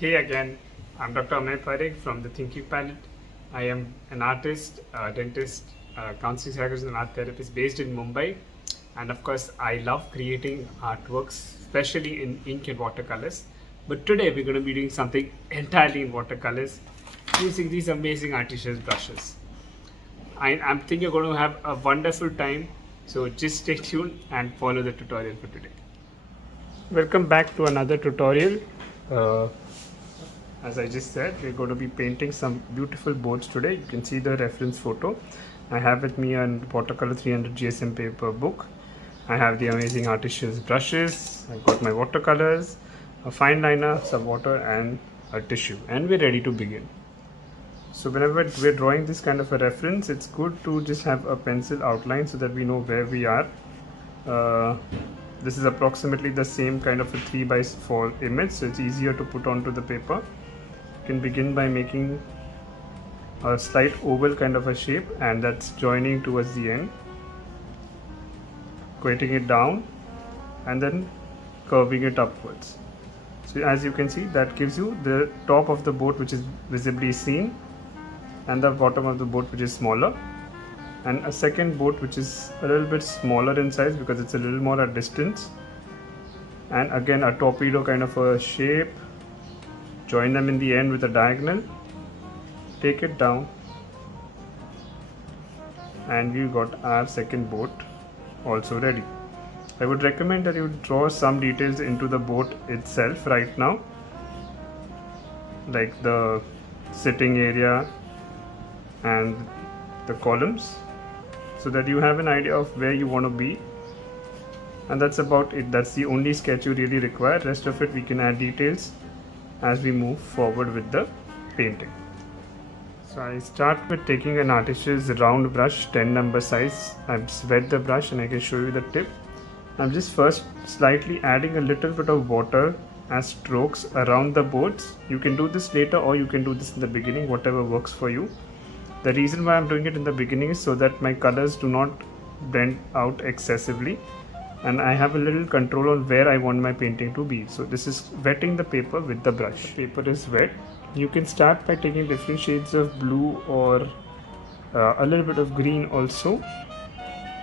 Hey again, I'm Dr. Amay Parekh from the Thinking Palette. I am an artist, dentist, counseling psychologist, and art therapist based in Mumbai. And of course, I love creating artworks, especially in ink and watercolors. But today we're going to be doing something entirely in watercolors using these amazing artificial brushes. I'm thinking you're going to have a wonderful time. So just stay tuned and follow the tutorial for today. Welcome back to another tutorial. Uh, as I just said, we're going to be painting some beautiful boards today. You can see the reference photo. I have with me a watercolor 300 GSM paper book. I have the amazing artificial brushes. I've got my watercolors, a fine liner, some water and a tissue, and we're ready to begin. So whenever we're drawing this kind of a reference, it's good to just have a pencil outline so that we know where we are. This is approximately the same kind of a 3x4 image, so it's easier to put onto the paper. You can begin by making a slight oval kind of a shape, and that's joining towards the end, quilting it down and then curving it upwards. So as you can see, that gives you the top of the boat, which is visibly seen, and the bottom of the boat, which is smaller, and a second boat which is a little bit smaller in size because it's a little more at distance, and again a torpedo kind of a shape. Join them in the end with a diagonal, take it down, and we got our second boat also ready. I would recommend that you draw some details into the boat itself right now, like the sitting area and the columns, so that you have an idea of where you want to be. And that's about it. That's the only sketch you really require. Rest of it we can add details as we move forward with the painting. So I start with taking an artificial round brush, 10 number size. I've wet the brush and I can show you the tip. I'm just first slightly adding a little bit of water as strokes around the boards. You can do this later or you can do this in the beginning, whatever works for you. The reason why I'm doing it in the beginning is so that my colors do not blend out excessively, and I have a little control on where I want my painting to be. So this is wetting the paper with the brush. The paper is wet. You can start by taking different shades of blue or a little bit of green also,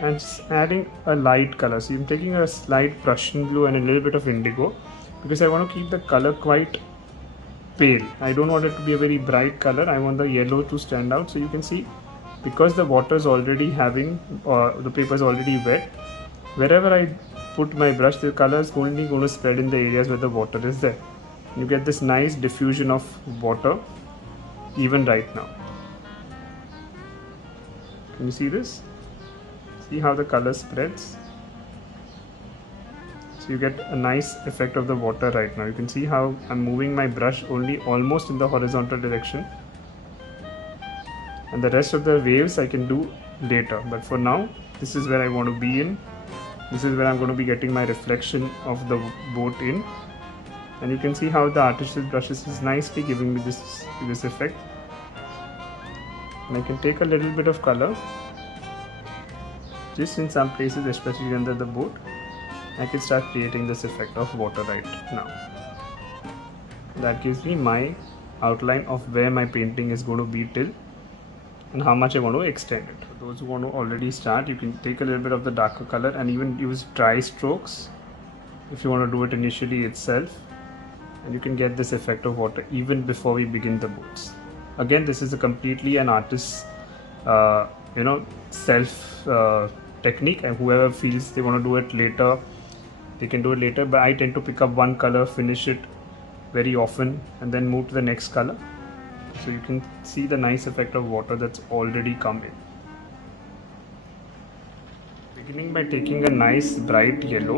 and just adding a light color. So I'm taking a slight Prussian blue and a little bit of indigo because I want to keep the color quite pale. I don't want it to be a very bright color. I want the yellow to stand out. So you can see, because the water is already having, the paper is already wet, wherever I put my brush, the color is only going to spread in the areas where the water is there. You get this nice diffusion of water even right now. Can you see this? See how the color spreads? So you get a nice effect of the water right now. You can see how I'm moving my brush only almost in the horizontal direction, and the rest of the waves I can do later, but for now this is where I want to be in. This is where I'm going to be getting my reflection of the boat in, and you can see how the artificial brushes is nicely giving me this effect. And I can take a little bit of color just in some places, especially under the boat. I can start creating this effect of water right now. That gives me my outline of where my painting is going to be till and how much I want to extend it. For those who want to already start, you can take a little bit of the darker color and even use dry strokes if you want to do it initially itself, and you can get this effect of water even before we begin the boats. Again, this is a completely an artist's self technique, and whoever feels they want to do it later, they can do it later, but I tend to pick up one color, finish it very often, and then move to the next color. So you can see the nice effect of water that's already come in. Beginning by taking a nice bright yellow,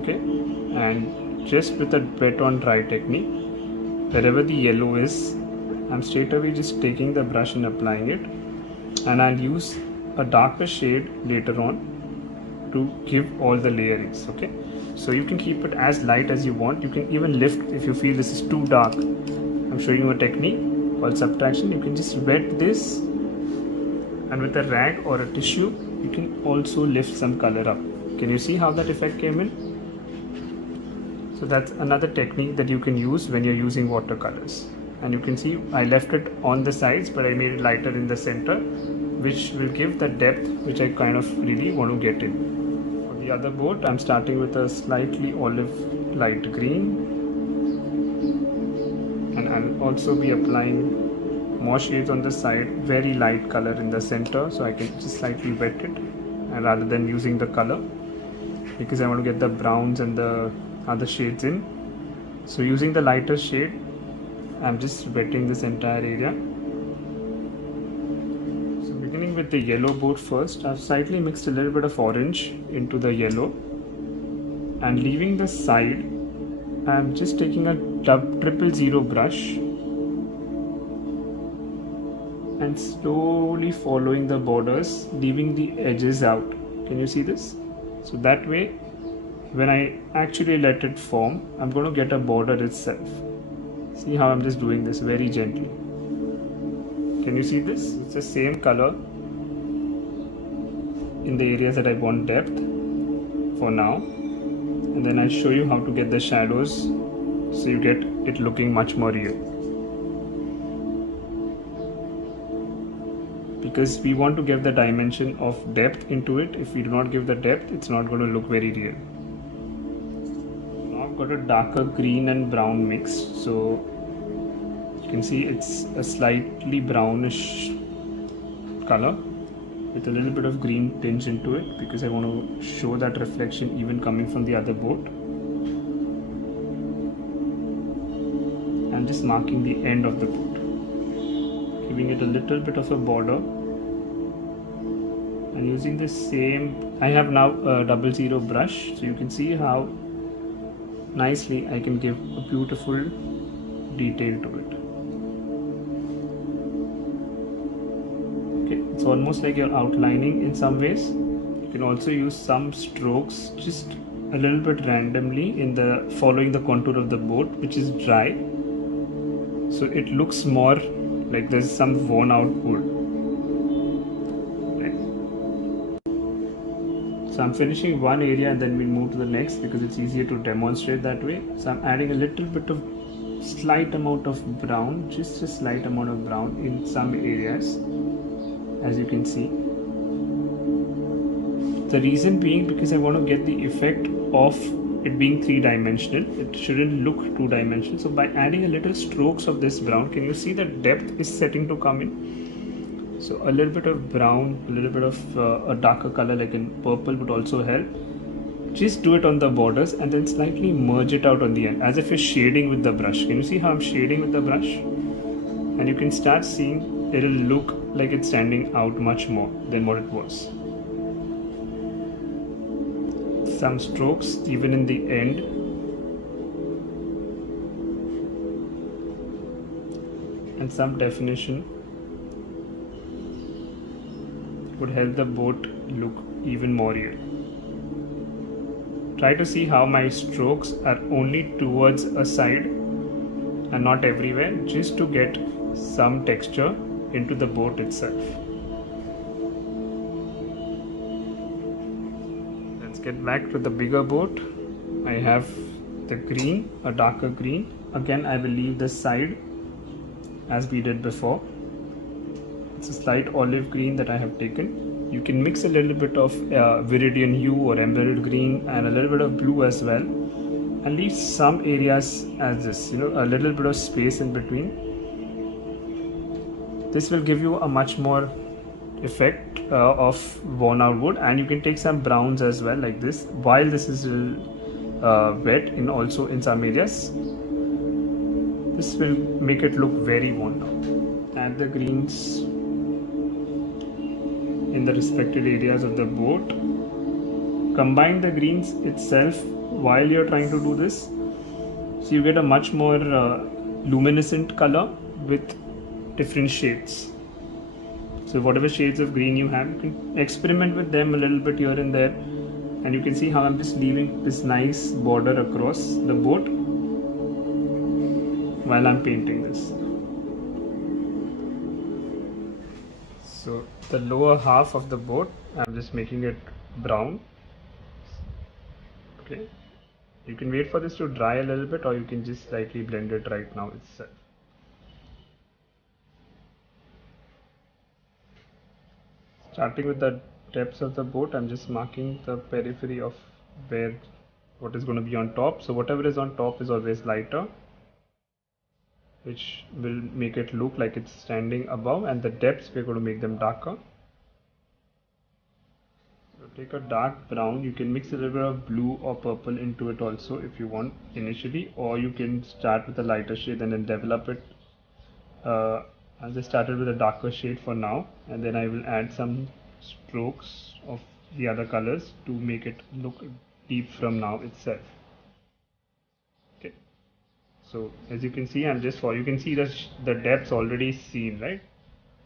okay, and just with a wet on dry technique, wherever the yellow is, I'm straight away just taking the brush and applying it, and I'll use a darker shade later on to give all the layerings. Okay, so you can keep it as light as you want. You can even lift if you feel this is too dark. I'm showing you a technique called subtraction. You can just wet this, and with a rag or a tissue you can also lift some color up. Can you see how that effect came in? So that's another technique that you can use when you're using watercolors. And you can see I left it on the sides, but I made it lighter in the center, which will give the depth which I kind of really want to get in. For the other boat, I'm starting with a slightly olive light green, and I'll also be applying more shades on the side, very light color in the center, so I can just slightly wet it, and rather than using the color, because I want to get the browns and the other shades in. So using the lighter shade, I'm just wetting this entire area. So beginning with the yellow boat first, I've slightly mixed a little bit of orange into the yellow, and leaving the side, I'm just taking a 000 brush and slowly following the borders, leaving the edges out. Can you see this? So that way, when I actually let it form, I'm going to get a border itself. See how I'm just doing this very gently. Can you see this? It's the same color in the areas that I want depth for now. And then I'll show you how to get the shadows so you get it looking much more real. Because we want to give the dimension of depth into it. If we do not give the depth, it's not going to look very real. Now I've got a darker green and brown mix, so you can see it's a slightly brownish color with a little bit of green tinge into it, because I want to show that reflection even coming from the other boat. I'm just marking the end of the boat, giving it a little bit of a border, and using the same, I have now a 00 brush, so you can see how nicely I can give a beautiful detail to it. Okay, it's almost like you're outlining in some ways. You can also use some strokes just a little bit randomly in the following the contour of the boat, which is dry, so it looks more like there's some worn out wood. So I'm finishing one area and then we'll move to the next, because it's easier to demonstrate that way. So I'm adding a little bit of slight amount of brown, just a slight amount of brown in some areas, as you can see. The reason being because I want to get the effect of it being three-dimensional. It shouldn't look two-dimensional. So by adding a little strokes of this brown, can you see that depth is setting to come in? So a little bit of brown, a little bit of a darker color like in purple would also help. Just do it on the borders and then slightly merge it out on the end, as if you're shading with the brush. Can you see how I'm shading with the brush? And you can start seeing it'll look like it's standing out much more than what it was. Some strokes even in the end. And some definition would help the boat look even more real. Try to see how my strokes are only towards a side and not everywhere, just to get some texture into the boat itself. Let's get back to the bigger boat. I have the green, a darker green. Again, I will leave the side as we did before. It's a slight olive green that I have taken. You can mix a little bit of viridian hue or emerald green and a little bit of blue as well, and leave some areas as this, a little bit of space in between. This will give you a much more effect of worn out wood, and you can take some browns as well like this while this is wet also in some areas. This will make it look very worn out. Add the greens in the respected areas of the boat. Combine the greens itself while you're trying to do this, so you get a much more luminescent color with different shades. So whatever shades of green you have, you can experiment with them a little bit here and there, and you can see how I'm just leaving this nice border across the boat while I'm painting this. So the lower half of the boat, I'm just making it brown. Okay. You can wait for this to dry a little bit, or you can just slightly blend it right now itself. Starting with the depths of the boat, I'm just marking the periphery of where what is going to be on top. So whatever is on top is always lighter, which will make it look like it's standing above, and the depths we're going to make them darker. So take a dark brown, you can mix a little bit of blue or purple into it also if you want initially, or you can start with a lighter shade and then develop it. I just started with a darker shade for now, and then I will add some strokes of the other colors to make it look deep from now itself. Okay, so as you can see, I'm just for you can see the depths already seen, right?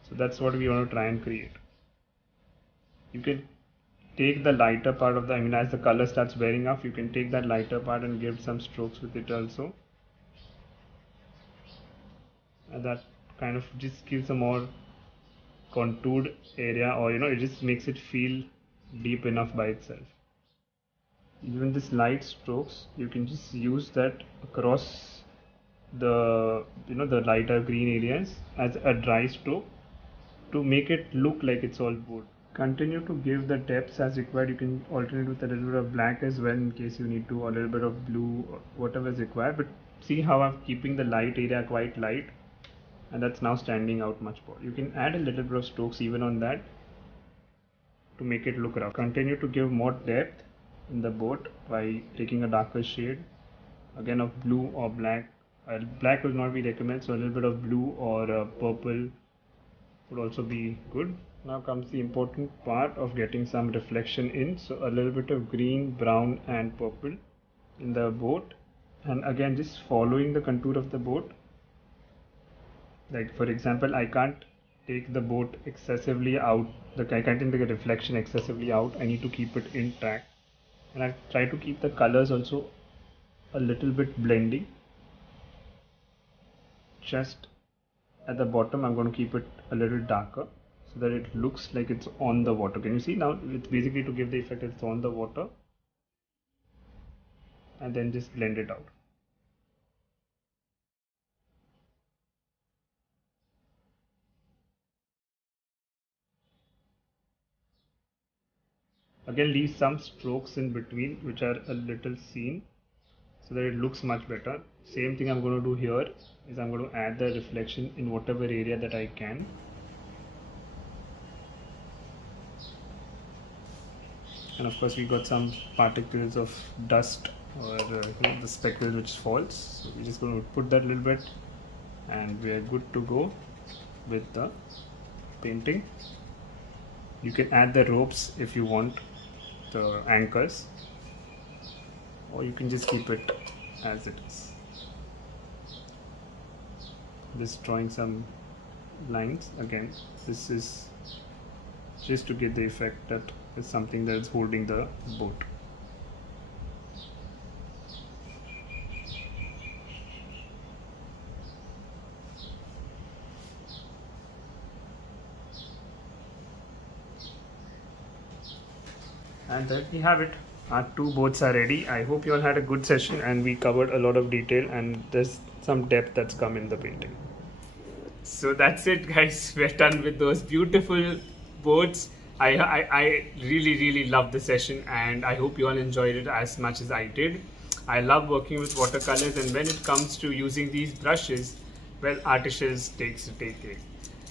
So that's what we want to try and create. You can take the lighter part of the, I mean, as the color starts wearing off, you can take that lighter part and give some strokes with it also, and that kind of just gives a more contoured area, or it just makes it feel deep enough by itself. Even this light strokes, you can just use that across the the lighter green areas as a dry stroke to make it look like it's all wood. Continue to give the depths as required. You can alternate with a little bit of black as well in case you need to, or a little bit of blue, or whatever is required. But see how I'm keeping the light area quite light, and that's now standing out much more. You can add a little bit of strokes even on that to make it look rough. Continue to give more depth in the boat by taking a darker shade, again of blue or black. Black will not be recommended, so a little bit of blue or purple would also be good. Now comes the important part of getting some reflection in, so a little bit of green, brown and purple in the boat, and again just following the contour of the boat. Like for example, I can't take the boat excessively out, I can't take the reflection excessively out, I need to keep it intact, and I try to keep the colors also a little bit blending. Just at the bottom I'm going to keep it a little darker so that it looks like it's on the water. Can you see now? It's basically to give the effect it's on the water, and then just blend it out. Again, leave some strokes in between which are a little seen so that it looks much better. Same thing I'm going to do here is I'm going to add the reflection in whatever area that I can. And of course we got some particles of dust or the speckles which falls, so we're just going to put that a little bit and we are good to go with the painting. You can add the ropes if you want, the anchors, or you can just keep it as it is. Just drawing some lines. Again, this is just to get the effect that is something that is holding the boat. And there we have it. Our two boats are ready. I hope you all had a good session and we covered a lot of detail and there's some depth that's come in the painting. So that's it guys, we're done with those beautiful boats. I really love the session and I hope you all enjoyed it as much as I did. I love working with watercolors, and when it comes to using these brushes, well, Artichels takes it.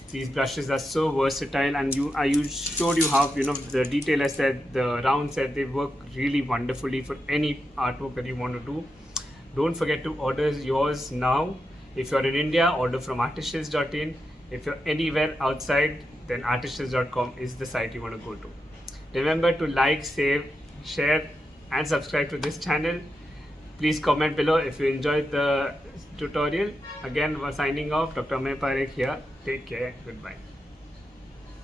These brushes are so versatile, and I showed you how the detail I said, the round set, they work really wonderfully for any artwork that you want to do. Don't forget to order yours now. If you're in India, order from artichels.in. If you're anywhere outside, then artichels.com is the site you want to go to. Remember to like, save, share and subscribe to this channel. Please comment below if you enjoyed the tutorial. Again, we're signing off. Dr. Amey Parekh here. Take care. Goodbye.